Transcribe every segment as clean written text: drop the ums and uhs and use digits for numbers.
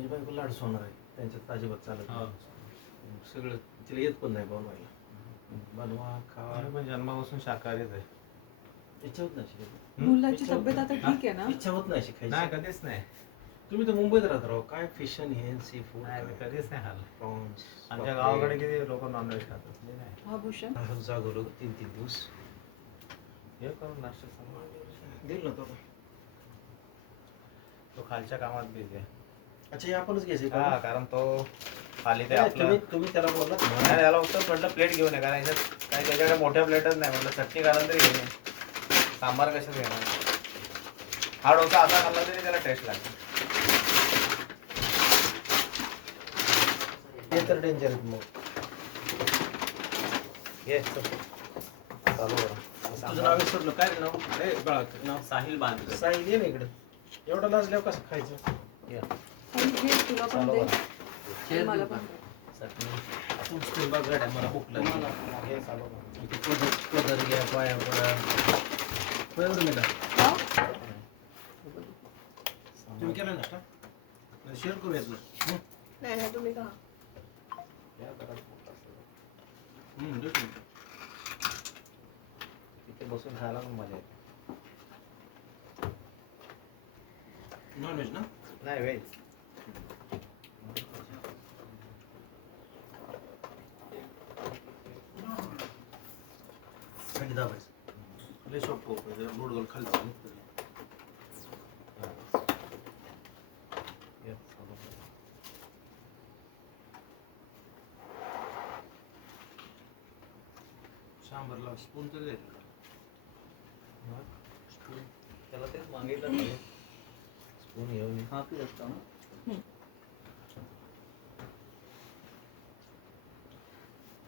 माझी बायको लाडस होणार आहे, त्यांच्यात अजिबात चालत नाही. सगळं तिला येत पण नाही बनवायला. बनवा खावा. पण जन्मापासून शाकाहारीच आहे. इच्छा होत नाही. मुलाची तब्येत आता ठीक आहे ना? इच्छा होत नाही खायची. नाही कधीच नाही. तुम्ही तर मुंबईत राहता राव, काय फिश आणि हे सी फूड नाही मी कधीच नाही खाल्लं. प्रॉन्स. आमच्या गावाकडे किती लोक नॉनव्हेज खातात. मी नाही. हा भूषण जागवलं 3-3 दिवस. हे करून नाश्ता सांगा. दिल ना तो. तो खालच्या कामात बिझी आहे. अच्छा हे आपणच घ्यायचं हा का? कारण तो खाली ते नाही, आपलं तुम्ही त्याला बोलला नाही त्याला उत्तर म्हटलं प्लेट घेऊन ये कारण याच्यात काही त्याच्याकडे मोठ्या प्लेटच नाही म्हटलं चटणी घालून तरी घेऊन ये. सांबार कशाच घेणार. हा डोसा असा खाल्ला तरी त्याला टेस्ट लागते. हे तर डेंजर आहे मग. ये चालू तुझं नाव विसरलो, काय रे नाव? अरे बाळा नाव साहिल बांधतो. साहिल ये ना इकडे. एवढं लाजल्यावर कसं खायचं? आणि घे, तुला पण चालू दे. करा. मला पण दे. आपण स्कूल बघ गाड्या, मला भूक लागली. हे चालू करा. इथे पदर घ्या, पाया पडा. बरोबर मी हा? तुम्ही केला नाश्ता? शेअर करूया तुला. नाही नाही तुम्ही खा. या करा. देऊ तुम्ही. तिथे बसून खायला पण मजा येते. नॉनव्हेज ना? नाही व्हेज. खाली दाबायचं. लय सोपं होतं. रोड गोल खाली चालू. Yes, चालू करा. सांबरला स्पून तरी द्यायचं का? स्पून त्याला तेच मागितलं नाही. स्पून घेऊन ये. हा ते असतं ना.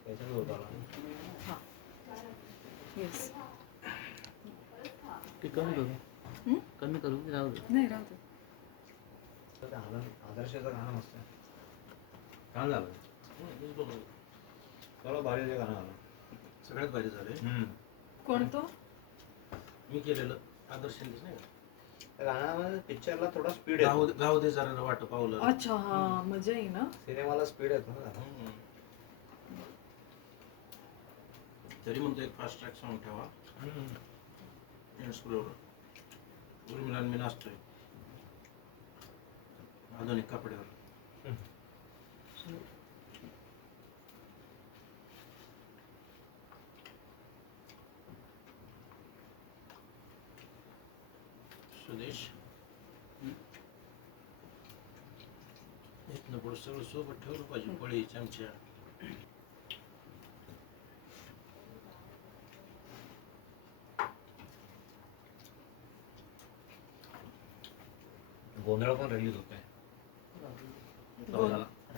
त्याच्यात होता हा. येस. ते कमी करू. हं? कमी करू की राहू दे? नाही राहू दे. आदर्शाचं गाणं मस्त आहे. छान झालं. चलो भारी जे गाणं आलं. सगळ्यात भारी झाले. कोणतं? मी केलेलं आदर्शांनीच नाही का? त्या गाण्यामध्ये पिक्चरला थोडा स्पीड येतो. गाव दे जरा वाट पावलं. अच्छा हा मजा आहे ना. सिनेमाला स्पीड येतो ना गाणं. तरी म्हणतो एक फास्ट ट्रॅक सॉन्ग ठेवा. एक्सप्लोर. उर्मिला मी नाचतोय आधुनिक कपड्यावर. सुदेश इथनं पुढं सगळं सोबत ठेवलं पाहिजे. पळी चमच्या. गोंधळ पण रिलीज होत आहे.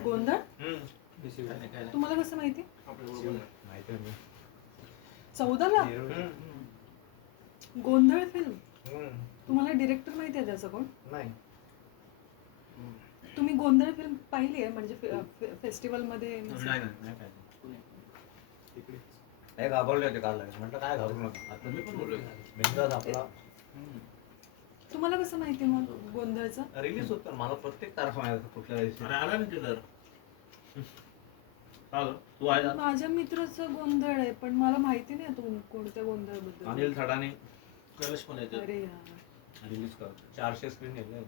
गोंधळ? काय नाही तुम्हाला कसं माहिती? माहिती आहे. 14ला गोंधळ फिल्म. तुम्हाला डिरेक्टर माहिती आहे त्याचा कोण? नाही. तुम्ही गोंधळ फिल्म पाहिली आहे म्हणजे फेस्टिवल मध्ये? नाही घाबरले होते काल. म्हटलं काय घाबरू नका. आता मी पण बोललो. बिंदास आपला तुम्हाला कसं माहिती मग गोंधळचं? रिलीज होत. मला प्रत्येक तारखा माहिती होतं कुठल्या दिवशी. अरे आला ना टेलर. तू आहे ना? माझ्या मित्राचं गोंधळ आहे पण मला माहिती नाही तू कोणत्या गोंधळ बद्दल. अनिल थडाने कैलाश पण येतं. अरे यार. रिलीज करतो. 400 स्क्रीन घेतले.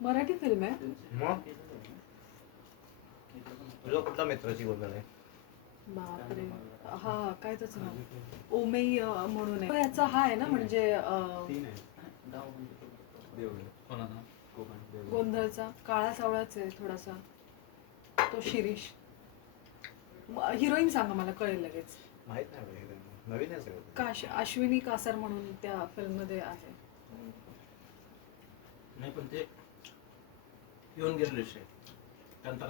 मराठी फिल्म आहे? मग तुझा कुठला मित्राची गोंधळ आहे? बापरे. हा काय त्याचं नाव? ओमेई म्हणून आहे. याचा हा आहे ना म्हणजे गोंधळचा काळा सावळाच आहे थोडासा. तो शिरीष. हिरोईन सांगा मला कळेल लगेच. माहित नाही. नवीन आहे सगळं. अश्विनी कासार म्हणून त्या फिल्म मध्ये आहे. नाही पण ते येऊन गेले त्यांना